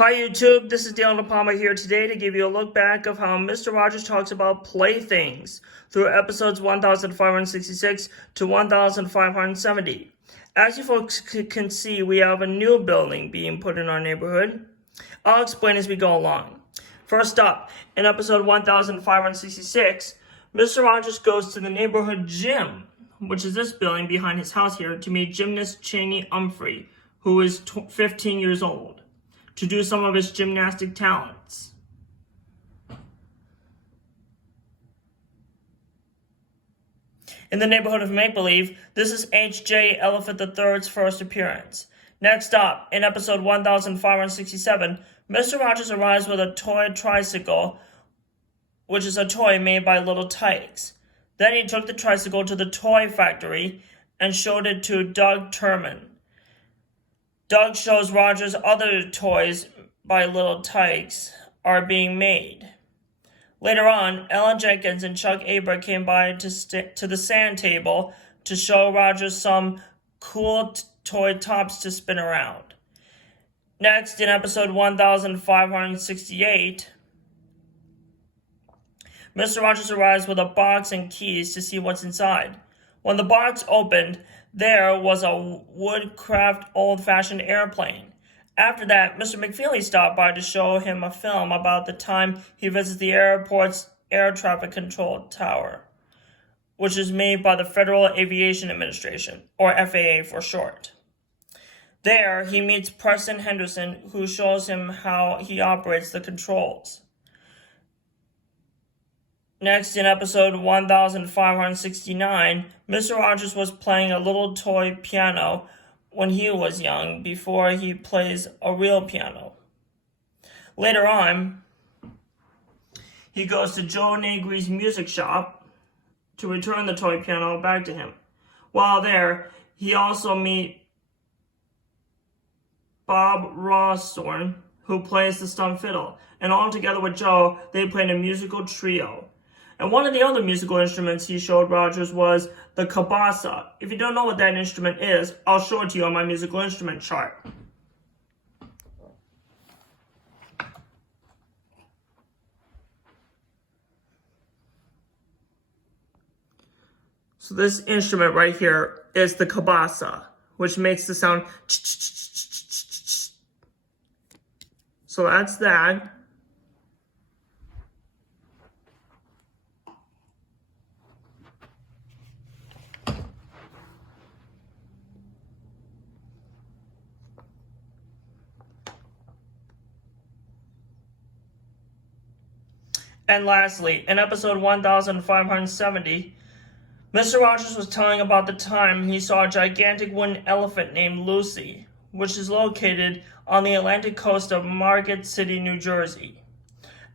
Hi YouTube, this is Dale Palmer here today to give you a look back of how Mr. Rogers talks about Playthings through episodes 1566 to 1570. As you folks can see, we have a new building being put in our neighborhood. I'll explain as we go along. First up, in episode 1566, Mr. Rogers goes to the neighborhood gym, which is this building behind his house here, to meet gymnast Cheney Humphrey, who is 15 years old, to do some of his gymnastic talents. In the neighborhood of Make-Believe, this is H.J. Elephant III's first appearance. Next up, in episode 1567, Mr. Rogers arrives with a toy tricycle, which is a toy made by Little Tykes. Then he took the tricycle to the toy factory and showed it to Doug Turman. Doug shows Rogers other toys by Little Tykes are being made. Later on, Ellen Jenkins and Chuck Aber came by to the sand table to show Rogers some cool toy tops to spin around. Next, in episode 1568, Mr. Rogers arrives with a box and keys to see what's inside. When the box opened, there was a woodcraft old-fashioned airplane. After that, Mr. McFeely stopped by to show him a film about the time he visits the airport's air traffic control tower, which is made by the Federal Aviation Administration, or FAA for short. There, he meets Preston Henderson, who shows him how he operates the controls. Next, in episode 1569, Mr. Rogers was playing a little toy piano when he was young, before he plays a real piano. Later on, he goes to Joe Negri's music shop to return the toy piano back to him. While there, he also meets Bob Rawsthorne, who plays the stump fiddle, and all together with Joe, they played a musical trio. And one of the other musical instruments he showed Rogers was the cabasa. If you don't know what that instrument is, I'll show it to you on my musical instrument chart. So this instrument right here is the cabasa, which makes the sound ch-ch-ch-ch-ch-ch. So that's that. And lastly, in episode 1570, Mr. Rogers was telling about the time he saw a gigantic wooden elephant named Lucy, which is located on the Atlantic coast of Market City, New Jersey.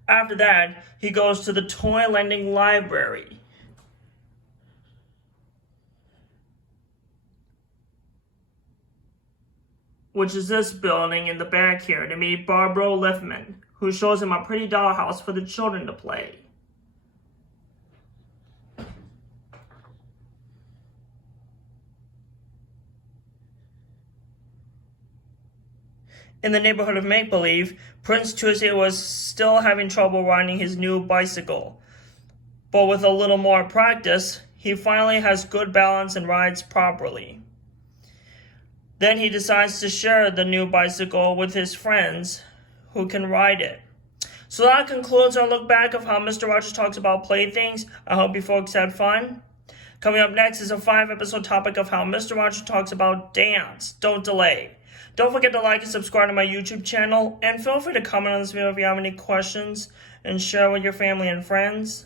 After that, he goes to the Toy Lending Library, which is this building in the back here, to meet Barbara Liffman, who shows him a pretty dollhouse for the children to play. In the neighborhood of Make-Believe, Prince Tuesday was still having trouble riding his new bicycle. But with a little more practice, he finally has good balance and rides properly. Then he decides to share the new bicycle with his friends who can ride it. So that concludes our look back of how Mr. Rogers talks about Playthings. I hope you folks had fun. Coming up next is a 5-episode topic of how Mr. Rogers talks about dance. Don't delay. Don't forget to like and subscribe to my YouTube channel, and feel free to comment on this video if you have any questions, and share with your family and friends,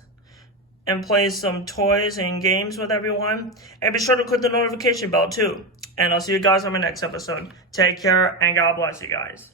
and play some toys and games with everyone. And be sure to click the notification bell too. And I'll see you guys on my next episode. Take care, and God bless you guys.